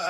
The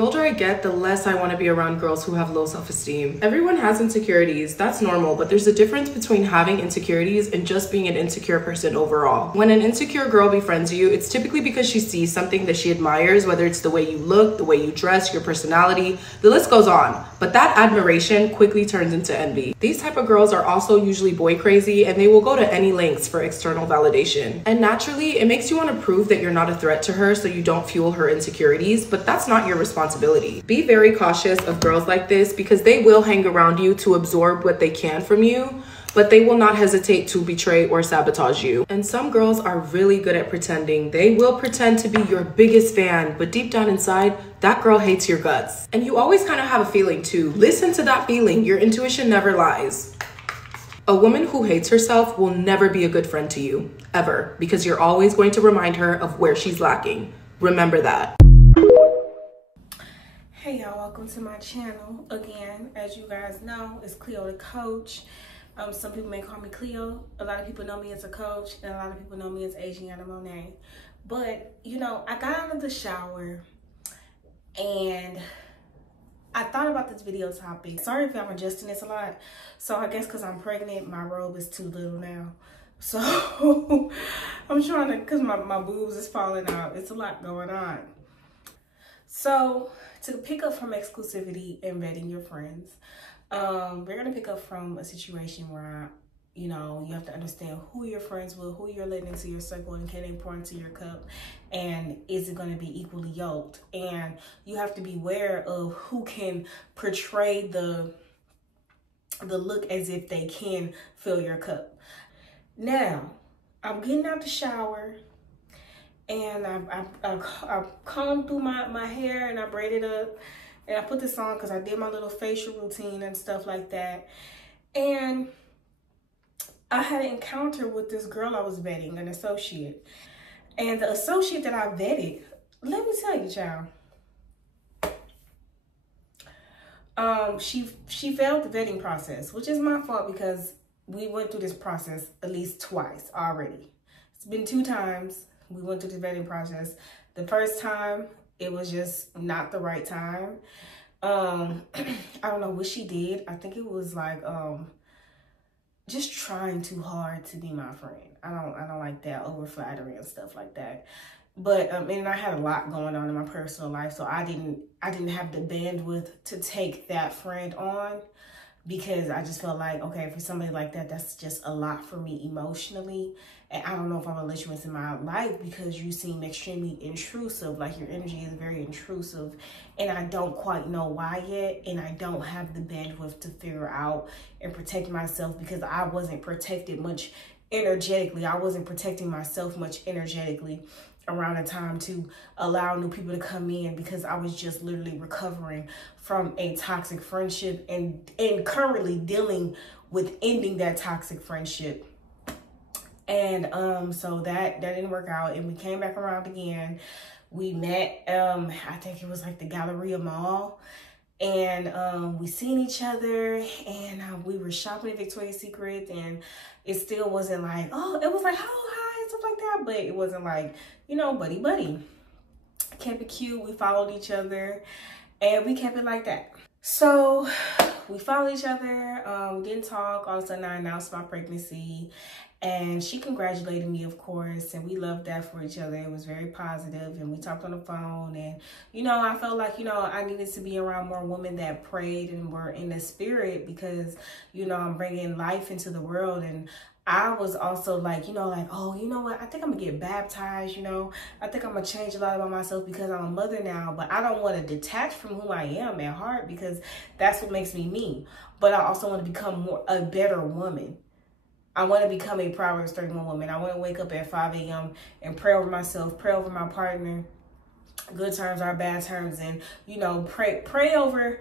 older I get, the less I want to be around girls who have low self-esteem. Everyone has insecurities, that's normal, but there's a difference between having insecurities and just being an insecure person overall. When an insecure girl befriends you, it's typically because she sees something that she admires, whether it's the way you look, the way you dress, your personality, the list goes on. But that admiration quickly turns into envy. These type of girls are also usually boy crazy, and they will go to any lengths for external validation. And naturally, it makes you want to prove that you're not a threat to her so you don't fuel her insecurities, but that's not your responsibility. Be very cautious of girls like this because they will hang around you to absorb what they can from you, but they will not hesitate to betray or sabotage you. And some girls are really good at pretending. They will pretend to be your biggest fan, but deep down inside, that girl hates your guts. And you always kind of have a feeling too. Listen to that feeling. Your intuition never lies. A woman who hates herself will never be a good friend to you, ever, because you're always going to remind her of where she's lacking. Remember that. Hey y'all, welcome to my channel. Again, as you guys know, it's Cleo the Coach. Some people may call me Cleo. A lot of people know me as a coach, and a lot of people know me as Adriana Monet. But, you know, I got out of the shower, and I thought about this video topic. Sorry if I'm adjusting this a lot. So I guess because I'm pregnant, my robe is too little now. So I'm trying to, because my boobs is falling out. It's a lot going on. So to pick up from exclusivity and vetting your friends, we're going to pick up from a situation where, you know, you have to understand who you're friends with, who you're letting into your circle, and can they pour into your cup, and is it going to be equally yoked? And you have to be aware of who can portray the look as if they can fill your cup. Now, I'm getting out the shower, and I combed through my hair, and I braided up, and I put this on because I did my little facial routine and stuff like that. And I had an encounter with this girl I was vetting, an associate. And the associate that I vetted, let me tell you, child, she failed the vetting process, which is my fault because we went through this process at least twice already. It's been 2 times. We went through the vetting process. The first time, it was just not the right time. I don't know what she did. I think it was like just trying too hard to be my friend. I don't like that, over flattering and stuff like that. But and I had a lot going on in my personal life, so I didn't have the bandwidth to take that friend on, because I just felt like, okay, for somebody like that, that's just a lot for me emotionally. And I don't know if I'm gonna let you into my life because you seem extremely intrusive. Like, your energy is very intrusive, and I don't quite know why yet. And I don't have the bandwidth to figure out and protect myself, because I wasn't protected much energetically. I wasn't protecting myself much energetically around the time to allow new people to come in, because I was just literally recovering from a toxic friendship and currently dealing with ending that toxic friendship. And so that didn't work out, and we came back around again. We met, I think it was like the Galleria Mall, and we seen each other, and we were shopping at Victoria's Secret, and it still wasn't like, oh, it was like, oh, hi, and stuff like that, but it wasn't like, you know, buddy. Kept it cute. We followed each other, and we kept it like that. So we followed each other. We didn't talk. All of a sudden, I announced my pregnancy, and she congratulated me, of course, and we loved that for each other. It was very positive, and we talked on the phone, and, you know, I felt like, you know, I needed to be around more women that prayed and were in the spirit, because, you know, I'm bringing life into the world. And I was also like, you know, like, oh, you know what? I think I'm gonna get baptized, you know? I think I'm gonna change a lot about myself because I'm a mother now, but I don't want to detach from who I am at heart, because that's what makes me me. But I also want to become a better woman. I want to become a Proverbs 31 woman. I want to wake up at 5 a.m. and pray over myself, pray over my partner, good terms or bad terms, and, you know, pray over,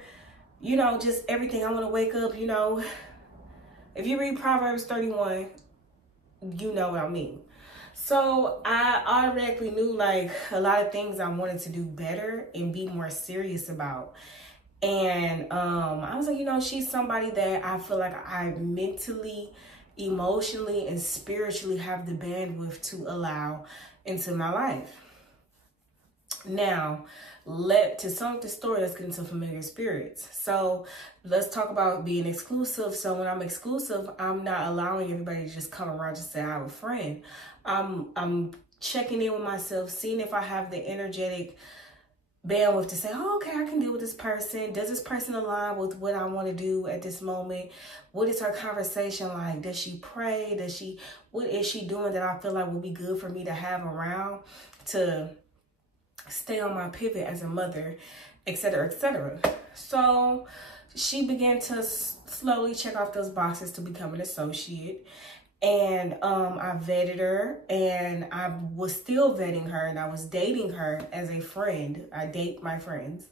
you know, just everything. I want to wake up, you know. If you read Proverbs 31, you know what I mean. So I automatically knew, like, a lot of things I wanted to do better and be more serious about. And I was like, you know, she's somebody that I feel like I mentally, emotionally, and spiritually have the bandwidth to allow into my life. Now, to sum up the story, let's get into familiar spirits. So let's talk about being exclusive. So when I'm exclusive, I'm not allowing everybody to just come around just say I have a friend. I'm checking in with myself, seeing if I have the energetic bandwidth to say, oh, okay, I can deal with this person. Does this person align with what I want to do at this moment? What is her conversation like? Does she pray? What is she doing that I feel like would be good for me to have around to stay on my pivot as a mother, etc., etc. So she began to slowly check off those boxes to become an associate. And I vetted her, and I was still vetting her, and I was dating her as a friend. I date my friends,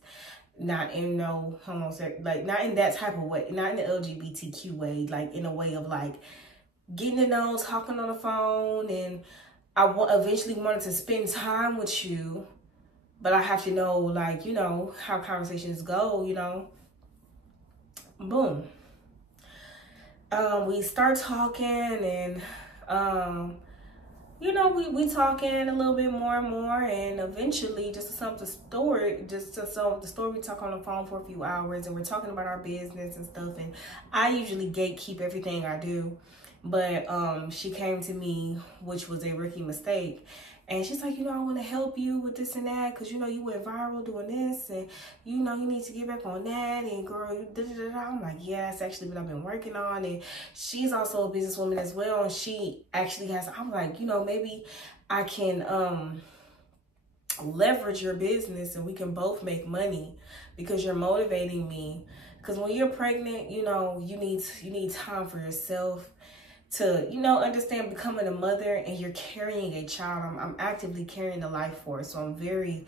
not in no homosexual, like not in that type of way, not in the LGBTQ way, like in a way of like getting to know, talking on the phone, and I eventually wanted to spend time with you, but I have to know, like, you know, how conversations go, you know. Boom. We start talking, and you know, we talking a little bit more and more, and eventually, just to sum up the story, we talk on the phone for a few hours, and we're talking about our business and stuff. And I usually gatekeep everything I do, but she came to me, which was a rookie mistake. And she's like, you know, I want to help you with this and that, because, you know, you went viral doing this, and, you know, you need to get back on that, and girl, I'm like, yeah, that's actually what I've been working on. And she's also a businesswoman as well, and she actually has, I'm like, you know, maybe I can leverage your business, and we can both make money, because you're motivating me. Because when you're pregnant, you know, you need time for yourself to, you know, understand becoming a mother, and you're carrying a child. I'm actively carrying the life force. So I'm very,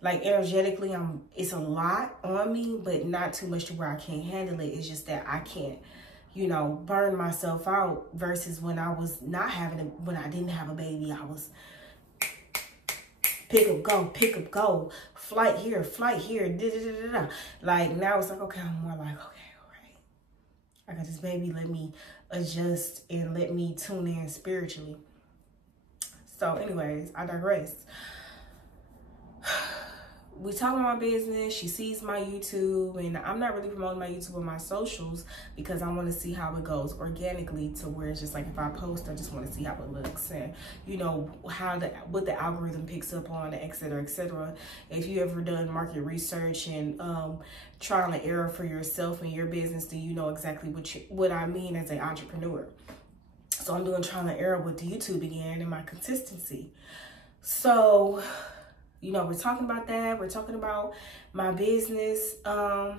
like, energetically, it's a lot on me, but not too much to where I can't handle it. It's just that I can't, you know, burn myself out, versus when I was when I didn't have a baby, I was pick up, go, flight here, Like, now it's like, okay, I'm more like, okay, all right, I got this baby, let me adjust and let me tune in spiritually. So anyways, I digress. We talk about my business. She sees my YouTube, and I'm not really promoting my YouTube on my socials, because I want to see how it goes organically, to where it's just like, if I post, I just want to see how it looks, and, you know, what the algorithm picks up on, etc., etc. If you ever done market research and trial and error for yourself and your business, then you know exactly what I mean as an entrepreneur. So I'm doing trial and error with the YouTube again, and my consistency. So, you know, we're talking about that. We're talking about my business, and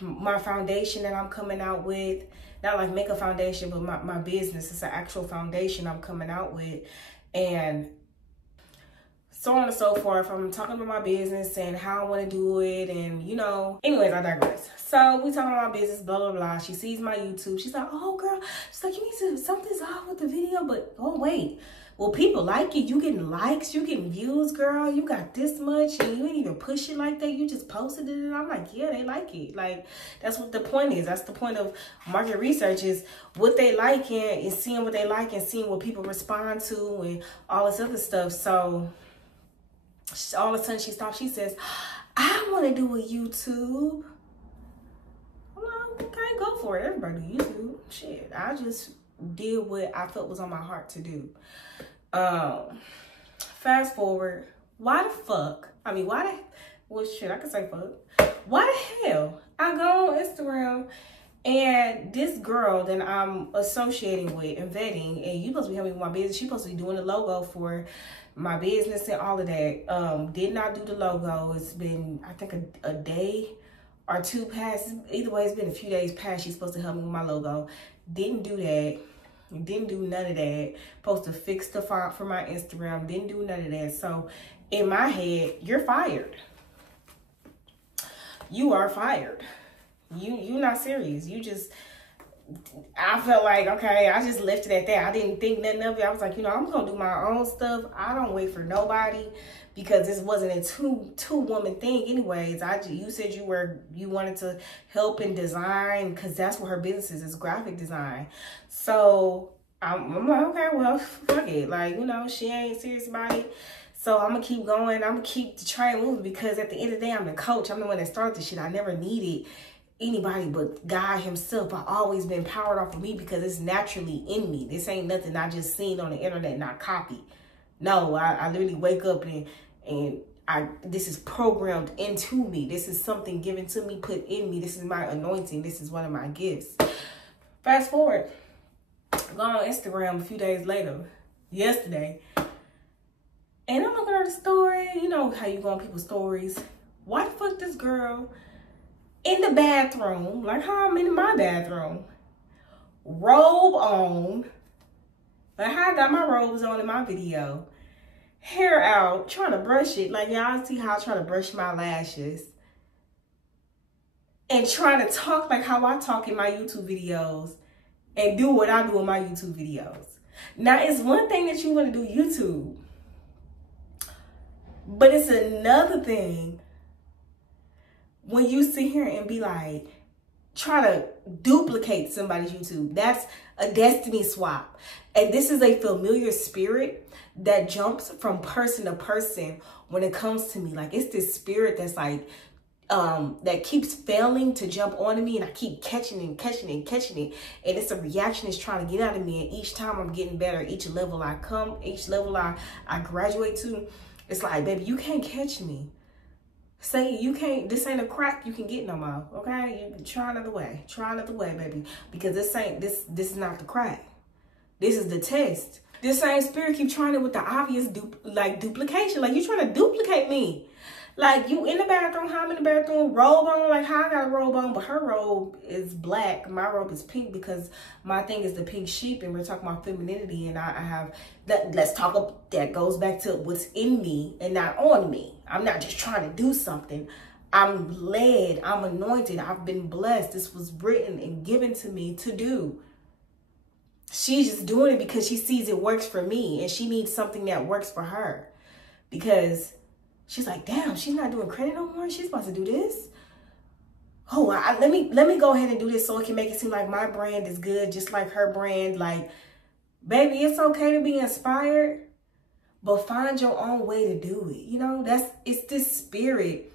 my foundation that I'm coming out with. Not like make a foundation, but my business is an actual foundation I'm coming out with. And so on and so forth. I'm talking about my business and how I want to do it, and, you know, anyways, I digress. So we talking about my business, blah, blah, blah. She sees my YouTube. She's like, oh, girl. She's like, you need to, something's off with the video, but, oh, wait. Well, people like it. You getting likes, you getting views, girl. You got this much, and you ain't even push it like that. You just posted it, and I'm like, yeah, they like it. Like, that's what the point is. That's the point of market research, is what they like, and seeing what they like, and seeing what people respond to, and all this other stuff. So all of a sudden she stops. She says, I want to do a YouTube. I'm like, okay, go for it. Everybody do YouTube. Shit, I just did what I felt was on my heart to do. Fast forward. Why the fuck? I mean, well, shit, I can say fuck. Why the hell? I go on Instagram, and this girl that I'm associating with and vetting, and you supposed to be helping me with my business. She's supposed to be doing the logo for my business and all of that. Did not do the logo. It's been, I think, a day or two past. Either way, it's been a few days past. She's supposed to help me with my logo. Didn't do that. Didn't do none of that. Supposed to fix the font for my Instagram. Didn't do none of that. So in my head, you're fired. You are fired. You're not serious. You just I felt like, okay, I just left it at that. I didn't think nothing of it. I was like, you know, I'm going to do my own stuff. I don't wait for nobody because this wasn't a two woman thing anyways. You said you wanted to help in design because that's what her business is graphic design. So I'm like, okay, well, fuck it. Like, you know, she ain't serious about it. So I'm going to keep going. I'm going to keep the train moving because at the end of the day, I'm the coach. I'm the one that started this shit. I never needed anybody but God himself. I've always been powered off of me because it's naturally in me. This ain't nothing I just seen on the internet and I copy. No, I literally wake up and this is programmed into me. This is something given to me, put in me. This is my anointing. This is one of my gifts. Fast forward, go on Instagram a few days later, yesterday, and I'm looking at the story. You know how you go on people's stories. Why the fuck this girl in the bathroom, like how I'm in my bathroom, robe on, like how I got my robes on in my video, hair out, trying to brush it, like y'all see how I try to brush my lashes, and trying to talk like how I talk in my YouTube videos, and do what I do in my YouTube videos. Now, it's one thing that you want to do YouTube, but it's another thing when you sit here and be like, try to duplicate somebody's YouTube. That's a destiny swap. And this is a familiar spirit that jumps from person to person when it comes to me. Like, it's this spirit that's like, that keeps failing to jump onto me, and I keep catching and catching and catching it. And it's a reaction it's trying to get out of me. And each time I'm getting better, each level I come, each level I graduate to, it's like, baby, you can't catch me. Say you can't, this ain't a crack you can get no more, okay? You try another way. Try another way, baby. Because this is not the crack. This is the test. This same spirit keep trying it with the obvious duplication. Like, you trying to duplicate me. Like, you in the bathroom, how I'm in the bathroom, robe on, like how I got a robe on, but her robe is black. My robe is pink because my thing is the pink sheep, and we're talking about femininity, and I have that. Let's talk about that. Goes back to what's in me and not on me. I'm not just trying to do something. I'm led, I'm anointed, I've been blessed. This was written and given to me to do. She's just doing it because she sees it works for me, and she needs something that works for her, because she's like, damn, she's not doing credit no more. She's about to do this. Oh, let me go ahead and do this so it can make it seem like my brand is good, just like her brand. Like, baby, it's okay to be inspired, but find your own way to do it. You know, it's this spirit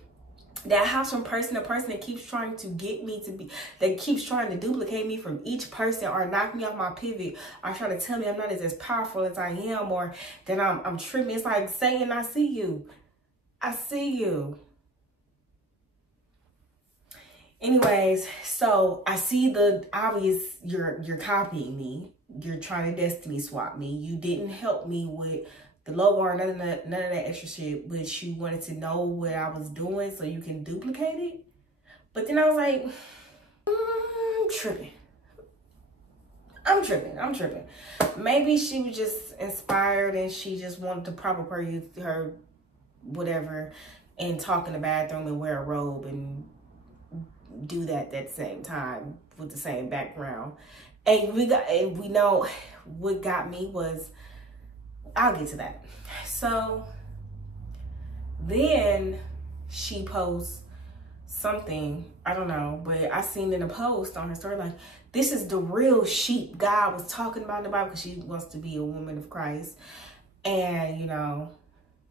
that hops from person to person that keeps trying to get me to be, that keeps trying to duplicate me from each person, or knock me off my pivot, or trying to tell me I'm not as powerful as I am, or that I'm tripping. It's like saying, I see you. I see you. Anyways, so I see the obvious, you're copying me. You're trying to destiny swap me. You didn't help me with the logo or none of that extra shit, but you wanted to know what I was doing so you can duplicate it. But then I was like, I'm tripping. I'm tripping. Maybe she was just inspired and she just wanted to proper her whatever and talk in the bathroom and wear a robe and do that at the same time with the same background. And we know what got me was, I'll get to that. So then she posts something, I don't know, but I seen in a post on her story, like, this is the real sheep God was talking about in the Bible, because she wants to be a woman of Christ. And, you know,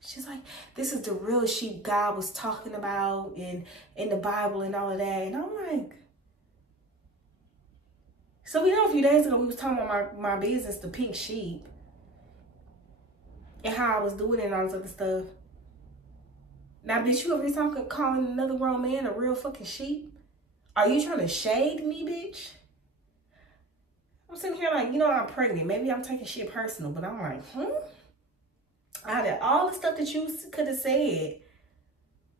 she's like, this is the real sheep God was talking about in the Bible and all of that. And I'm like, so we know a few days ago we was talking about my business, the pink sheep, and how I was doing it and all this other stuff. Now, bitch, you over here calling another grown man a real fucking sheep? Are you trying to shade me, bitch? I'm sitting here like, you know, I'm pregnant. Maybe I'm taking shit personal, but I'm like, out of all the stuff that you could have said,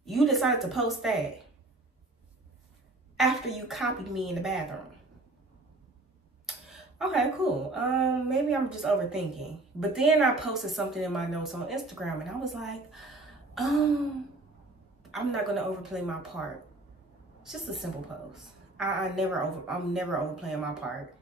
you decided to post that after you copied me in the bathroom. Okay, cool. Maybe I'm just overthinking. But then I posted something in my notes on Instagram, and I was like, I'm not going to overplay my part. It's just a simple post. I'm never overplaying my part.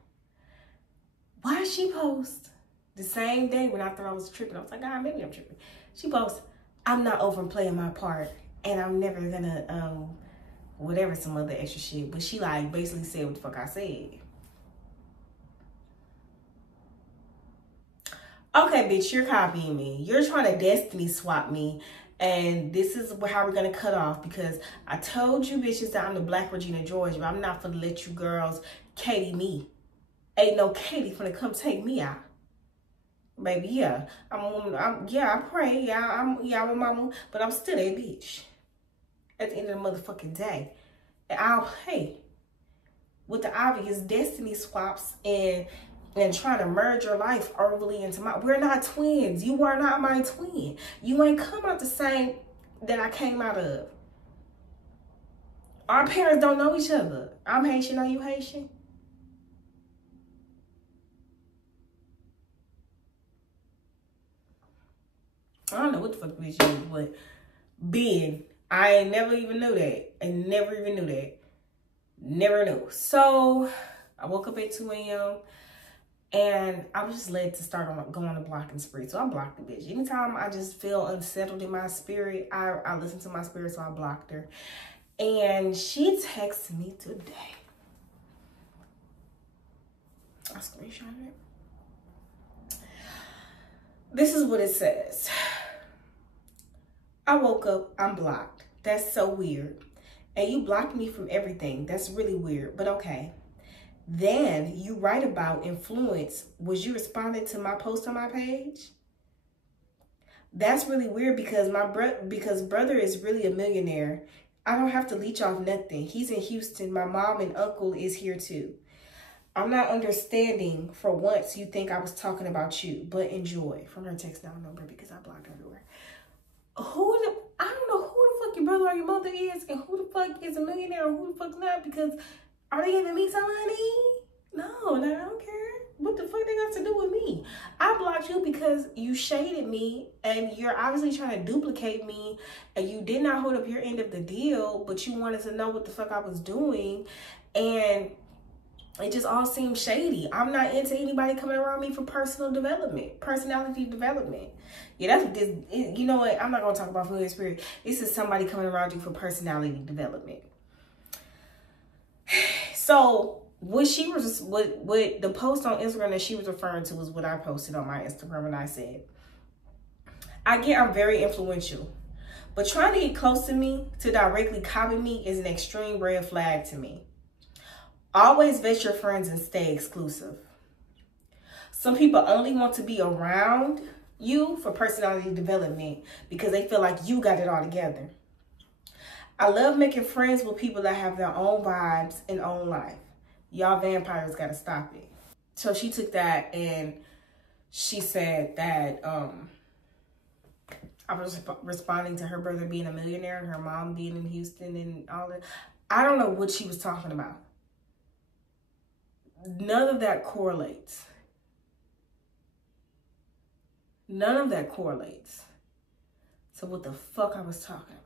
Why she post the same day when I thought I was tripping? I was like, God, maybe I'm tripping. She posts, I'm not overplaying my part, and I'm never gonna whatever, some other extra shit. But she like basically said what the fuck I said. Okay, bitch, you're copying me. You're trying to destiny swap me. And this is how we're going to cut off, because I told you bitches that I'm the Black Regina George, but I'm not going to let you girls Katie me. Ain't no Katie finna come take me out. Baby, yeah. I pray. I'm a mama, but I'm still that bitch. At the end of the motherfucking day. And I'll play with the obvious destiny swaps and trying to merge your life overly into my. We're not twins. You are not my twin. You ain't come out the same that I came out of. Our parents don't know each other. I'm Haitian. Are you Haitian? I don't know what the fuck bitch is, but Ben, I ain't never even knew that. I never even knew that. Never knew. So I woke up at 2 a.m. and I was just led to start going on a blocking spree. So I blocked the bitch. Anytime I just feel unsettled in my spirit, I listen to my spirit, so I blocked her. And she texted me today. I screenshot it. This is what it says. I woke up, I'm blocked. That's so weird. And you blocked me from everything. That's really weird, but okay. Then you write about influence. Was you responding to my post on my page? That's really weird, because brother is really a millionaire. I don't have to leech off nothing. He's in Houston. My mom and uncle is here too. I'm not understanding. For once, you think I was talking about you, but enjoy. From her text now number, because I blocked everywhere. I don't know who the fuck your brother or your mother is, and who the fuck is a millionaire and who the fuck not, because are they giving me some money? No, I don't care. What the fuck they got to do with me? I blocked you because you shaded me, and you're obviously trying to duplicate me, and you did not hold up your end of the deal, but you wanted to know what the fuck I was doing, and it just all seemed shady. I'm not into anybody coming around me for personality development. Yeah, that's what this is. You know what? I'm not going to talk about familiar spirit. This is somebody coming around you for personality development. So what the post on Instagram that she was referring to was what I posted on my Instagram, and I said, I'm very influential, but trying to get close to me to directly copy me is an extreme red flag to me. Always vet your friends and stay exclusive. Some people only want to be around you for personality development because they feel like you got it all together. I love making friends with people that have their own vibes and own life. Y'all vampires got to stop it. So she took that and she said that I was responding to her brother being a millionaire and her mom being in Houston and all that. I don't know what she was talking about. None of that correlates. None of that correlates to what the fuck I was talking about.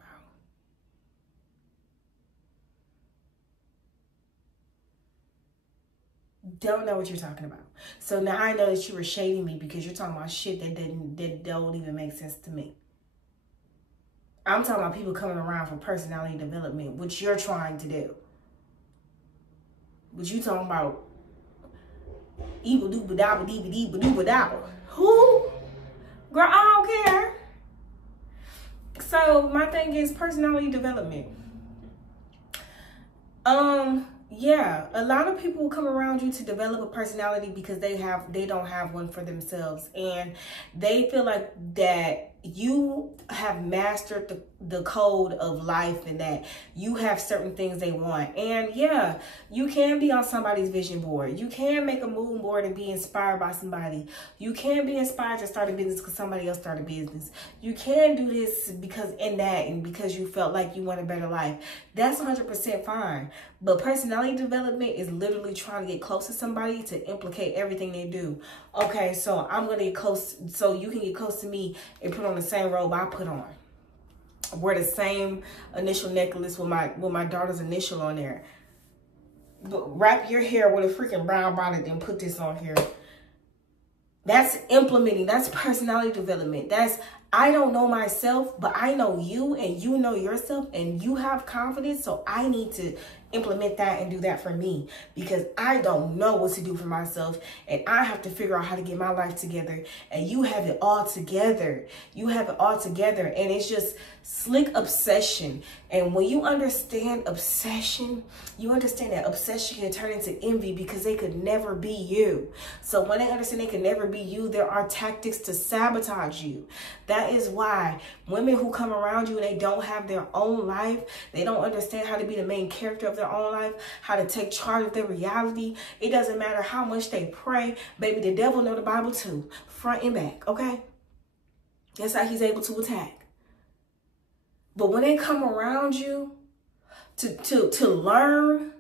Don't know what you're talking about. So now I know that you were shading me because you're talking about shit that don't even make sense to me. I'm talking about people coming around for personality development, which you're trying to do. What you talking about? Evil dooba dabba deeba deeba dooba dabba. Who? Girl, I don't care. So my thing is personality development. Yeah, a lot of people come around you to develop a personality because they don't have one for themselves, and they feel like that you have mastered the code of life and that you have certain things they want. And yeah, you can be on somebody's vision board. You can make a mood board and be inspired by somebody. You can be inspired to start a business because somebody else started a business. You can do this because you felt like you want a better life. That's 100% fine. But personality development is literally trying to get close to somebody to implicate everything they do. Okay, so I'm going to get close, so you can get close to me and put on the same robe I put on. Wear the same initial necklace with my daughter's initial on there. wrap your hair with a freaking brown bonnet and put this on here. That's implementing. That's personality development. That's, I don't know myself, but I know you and you know yourself and you have confidence. So I need to implement that and do that for me because I don't know what to do for myself and I have to figure out how to get my life together, and you have it all together. You have it all together, and it's just slick obsession. And when you understand obsession, you understand that obsession can turn into envy because they could never be you. So when they understand they can never be you, there are tactics to sabotage you. That is why women who come around you and they don't have their own life, they don't understand how to be the main character of their own life, how to take charge of their reality. It doesn't matter how much they pray. Baby, the devil know the Bible too, front and back, okay? That's how he's able to attack. But when they come around you to learn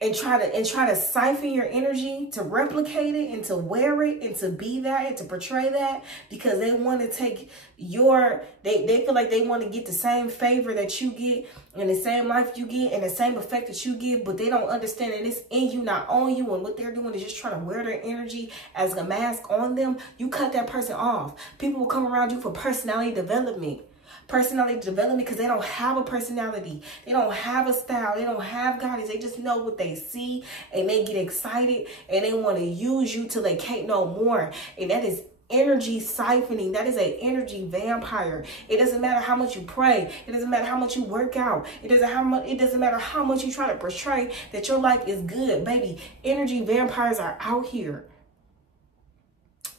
and try to siphon your energy, to replicate it and to wear it and to be that and to portray that, because they want to take your, they feel like they want to get the same favor that you get and the same life you get and the same effect that you give, but they don't understand that it's in you, not on you, and what they're doing is just trying to wear their energy as a mask on them. You cut that person off. People will come around you for personality development. Personality development because they don't have a personality. They don't have a style. They don't have guidance. They just know what they see and they get excited and they want to use you till they can't no more. And that is energy siphoning. That is an energy vampire. It doesn't matter how much you pray. It doesn't matter how much you work out. It doesn't matter how much you try to portray that your life is good. Baby, energy vampires are out here.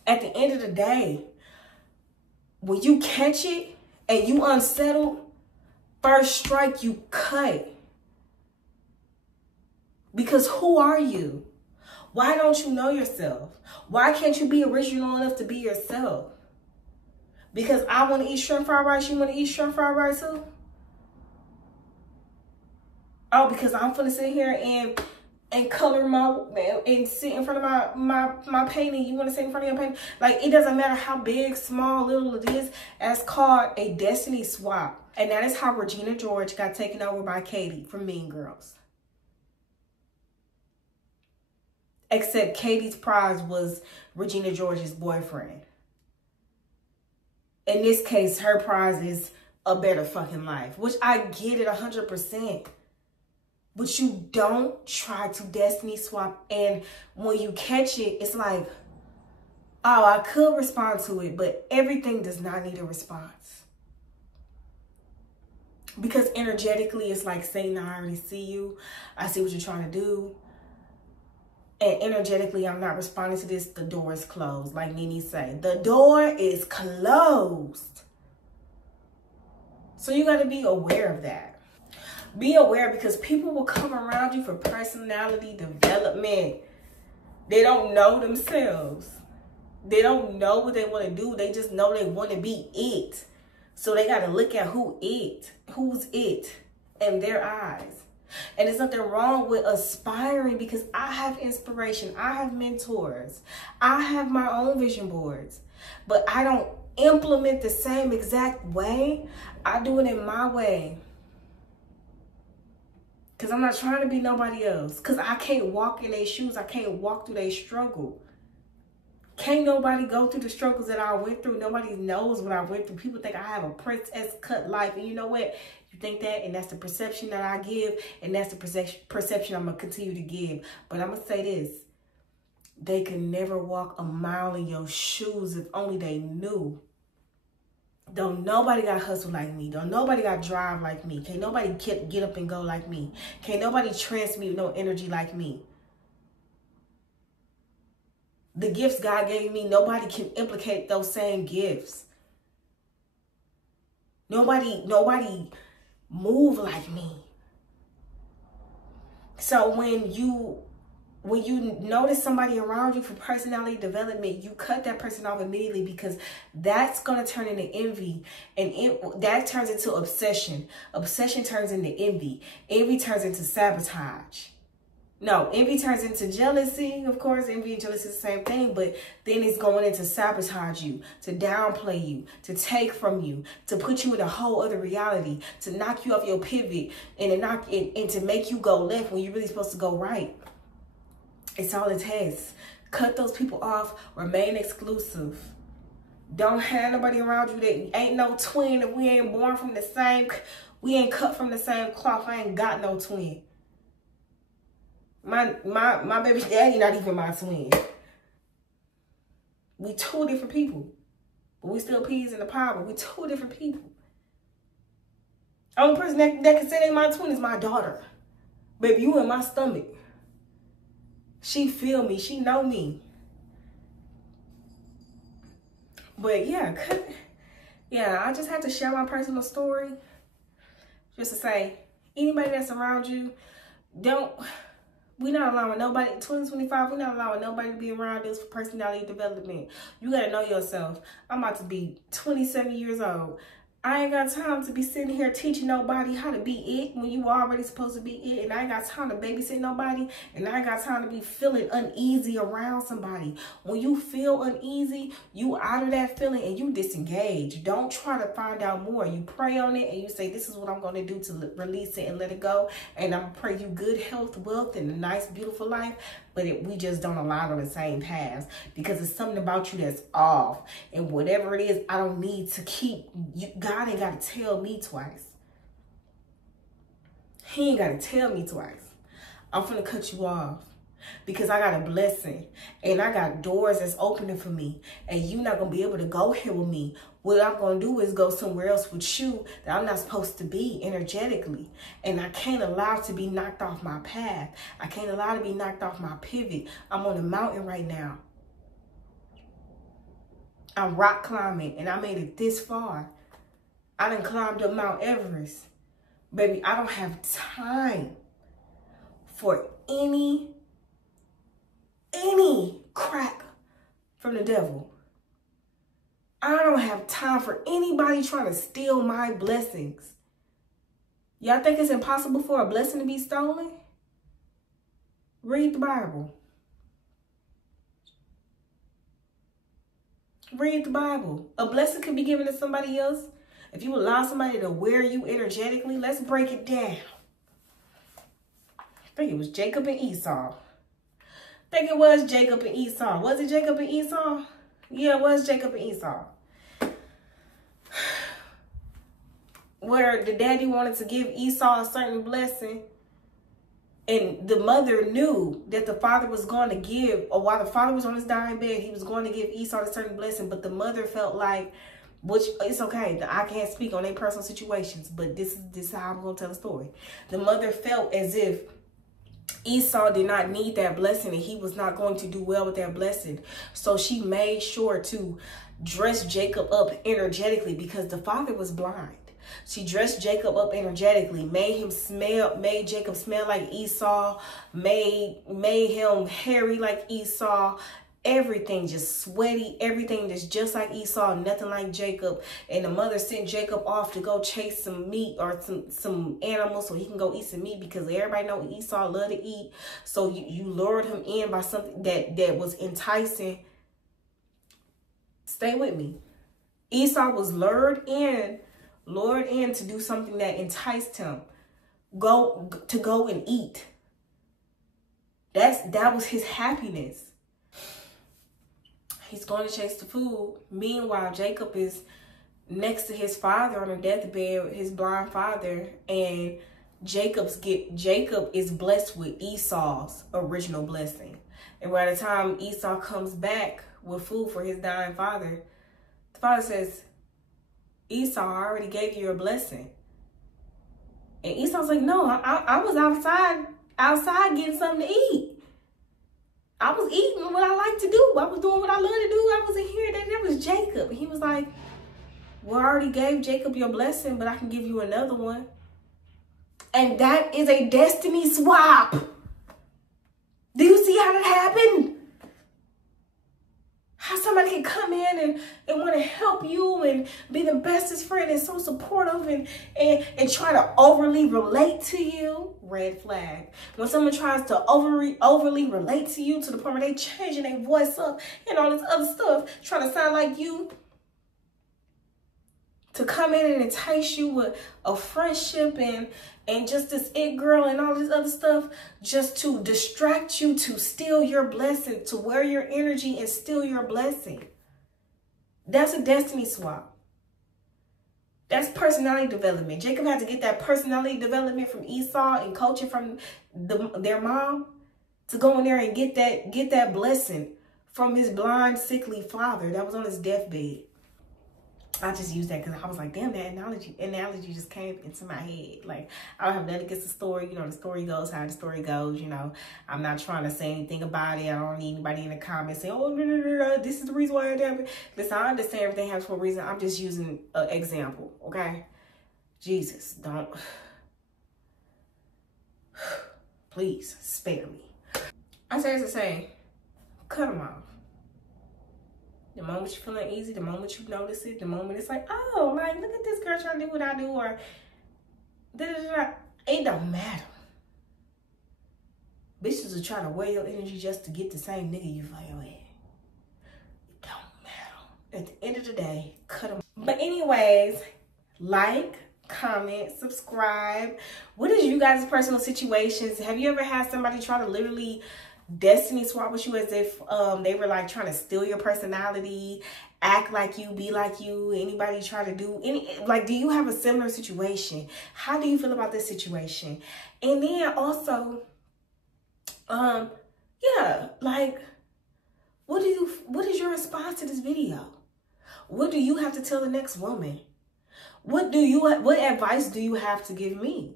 At the end of the day, when you catch it, and you unsettled, first strike, you cut. Because who are you? Why don't you know yourself? Why can't you be original enough to be yourself? Because I want to eat shrimp fried rice, you want to eat shrimp fried rice too? Oh, because I'm finna sit here and color and sit in front of my painting. You want to sit in front of your painting? Like, it doesn't matter how big, small, little it is. That's called a destiny swap. And that is how Regina George got taken over by Katie from Mean Girls. Except Katie's prize was Regina George's boyfriend. In this case, her prize is a better fucking life, which I get it 100%. But you don't try to destiny swap. And when you catch it, it's like, oh, I could respond to it, but everything does not need a response. Because energetically, it's like saying, I already see you. I see what you're trying to do. And energetically, I'm not responding to this. The door is closed. Like Nene say, the door is closed. So you got to be aware of that. Be aware, because people will come around you for personality development. They don't know themselves. They don't know what they want to do. They just know they want to be it. So they got to look at who's it in their eyes. And there's nothing wrong with aspiring, because I have inspiration. I have mentors. I have my own vision boards. But I don't implement the same exact way. I do it in my way. Because I'm not trying to be nobody else. Because I can't walk in their shoes. I can't walk through their struggle. Can't nobody go through the struggles that I went through. Nobody knows what I went through. People think I have a princess cut life. And you know what? You think that, and that's the perception that I give. And that's the perception I'm going to continue to give. But I'm going to say this. They can never walk a mile in your shoes if only they knew. Don't nobody got hustle like me. Don't nobody got drive like me. Can't nobody get up and go like me. Can't nobody transmute no energy like me. The gifts God gave me, nobody can implicate those same gifts. Nobody move like me. So when you notice somebody around you for personality development, you cut that person off immediately, because that's going to turn into envy. And that turns into obsession. Obsession turns into envy. Envy turns into sabotage. No, envy turns into jealousy. Of course, envy and jealousy is the same thing, but then it's going in to sabotage you, to downplay you, to take from you, to put you in a whole other reality, to knock you off your pivot, and to make you go left when you're really supposed to go right. It's all it takes. Cut those people off. Remain exclusive. Don't have nobody around you that ain't no twin. If we ain't born from the same, we ain't cut from the same cloth. I ain't got no twin. My baby daddy not even my twin. We two different people. But we still peas in the pod, but we two different people. Only person that can say they my twin is my daughter. Baby, you in my stomach. She feel me. She know me. But yeah, I just had to share my personal story. Just to say, anybody that's around you, we're not allowing nobody, 2025, we're not allowing nobody to be around us for personality development. You got to know yourself. I'm about to be 27 years old. I ain't got time to be sitting here teaching nobody how to be it when you already supposed to be it. And I ain't got time to babysit nobody. And I ain't got time to be feeling uneasy around somebody. When you feel uneasy, you out of that feeling and you disengage. Don't try to find out more. You pray on it and you say, this is what I'm going to do to release it and let it go. And I'm pray you good health, wealth, and a nice, beautiful life. But we just don't align on the same paths because it's something about you that's off. And whatever it is, I don't need to keep you. God ain't got to tell me twice. He ain't got to tell me twice. I'm finna cut you off because I got a blessing and I got doors that's opening for me and you're not going to be able to go here with me. What I'm going to do is go somewhere else with you that I'm not supposed to be energetically. And I can't allow to be knocked off my path. I can't allow to be knocked off my pivot. I'm on a mountain right now. I'm rock climbing and I made it this far. I done climbed up Mount Everest. Baby, I don't have time for any crap from the devil. I don't have time for anybody trying to steal my blessings. Y'all think it's impossible for a blessing to be stolen? Read the Bible. Read the Bible. A blessing can be given to somebody else. If you allow somebody to wear you energetically, let's break it down. I think it was Jacob and Esau. I think it was Jacob and Esau. Was it Jacob and Esau? Yeah, it was Jacob and Esau. Where the daddy wanted to give Esau a certain blessing. And the mother knew that the father was going to give, or while the father was on his dying bed, he was going to give Esau a certain blessing. But the mother felt like, which it's okay, I can't speak on their personal situations, but this is how I'm going to tell the story. The mother felt as if Esau did not need that blessing and he was not going to do well with that blessing. So she made sure to dress Jacob up energetically because the father was blind. She dressed Jacob up energetically, made Jacob smell like Esau, made him hairy like Esau, everything just sweaty, everything that's just like Esau, nothing like Jacob. And the mother sent Jacob off to go chase some meat or some animals so he can go eat some meat because everybody know Esau love to eat. So you lured him in by something that was enticing. Stay with me. Esau was lured in to do something that enticed him. Go and eat. That was his happiness. He's going to chase the food. Meanwhile, Jacob is next to his father on a deathbed, his blind father, and Jacob is blessed with Esau's original blessing. And by the time Esau comes back with food for his dying father, the father says, Esau, I already gave you your blessing. And Esau's like, no, I was outside getting something to eat. I was eating what I like to do. I was doing what I love to do. I was in here. That was Jacob. And he was like, well, I already gave Jacob your blessing, but I can give you another one. And that is a destiny swap. Do you see how that happened? How somebody can come in and want to help you and be the bestest friend and so supportive and try to overly relate to you. Red flag. When someone tries to overly relate to you to the point where they changing their voice up and all this other stuff, trying to sound like you, to come in and entice you with a friendship and just this it girl and all this other stuff, just to distract you, to steal your blessing, to wear your energy and steal your blessing. That's a destiny swap. That's personality development. Jacob had to get that personality development from Esau and coaching from their mom to go in there and get that blessing from his blind, sickly father that was on his deathbed. I just used that because I was like, damn, that analogy just came into my head. Like, I don't have nothing against the story. You know, the story goes how the story goes. You know, I'm not trying to say anything about it. I don't need anybody in the comments saying, oh, no, this is the reason why it happened. Listen, I understand everything happens for a reason. I'm just using an example, okay? Jesus, don't. Please, spare me. I say as I say, cut them off. The moment you're feeling easy, the moment you notice it, the moment it's like, oh, like, look at this girl trying to do what I do, or it don't matter. Bitches are trying to wear your energy just to get the same nigga you fire with. It don't matter. At the end of the day, cut them. But anyways, like, comment, subscribe. What is you guys' personal situations? Have you ever had somebody try to literally destiny swap with you as if they were like trying to steal your personality, act like you, be like you? Anybody try to do any, like, do you have a similar situation? How do you feel about this situation? And then also, yeah, like, what is your response to this video? What do you have to tell the next woman? What advice do you have to give me?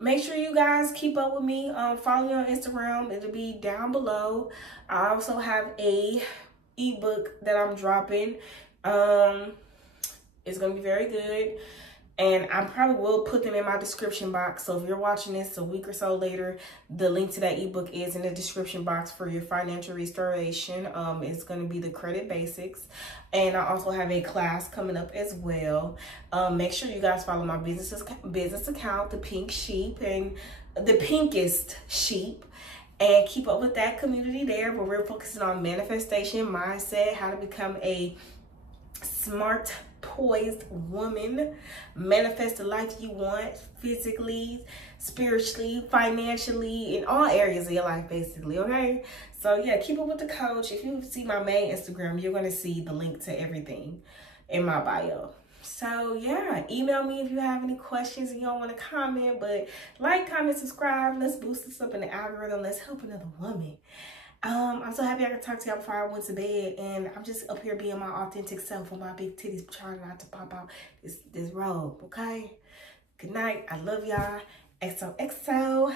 Make sure you guys keep up with me. Follow me on Instagram. It'll be down below. I also have a ebook that I'm dropping. It's going to be very good. And I probably will put them in my description box. So if you're watching this a week or so later, the link to that ebook is in the description box for your financial restoration. It's going to be the credit basics. And I also have a class coming up as well. Make sure you guys follow my business account, The Pink Sheep, and The Pinkest Sheep. And keep up with that community there, where we're focusing on manifestation, mindset, how to become a smart, poised woman, manifest the life you want, physically, spiritually, financially, in all areas of your life, basically. Okay, so yeah, keep up with the coach. If you see my main Instagram, you're going to see the link to everything in my bio. So yeah, email me if you have any questions and you don't want to comment, but like, comment, subscribe. Let's boost this up in the algorithm. Let's help another woman. I'm so happy I could talk to y'all before I went to bed, and I'm just up here being my authentic self with my big titties, trying not to pop out this robe, okay? Good night. I love y'all. XOXO.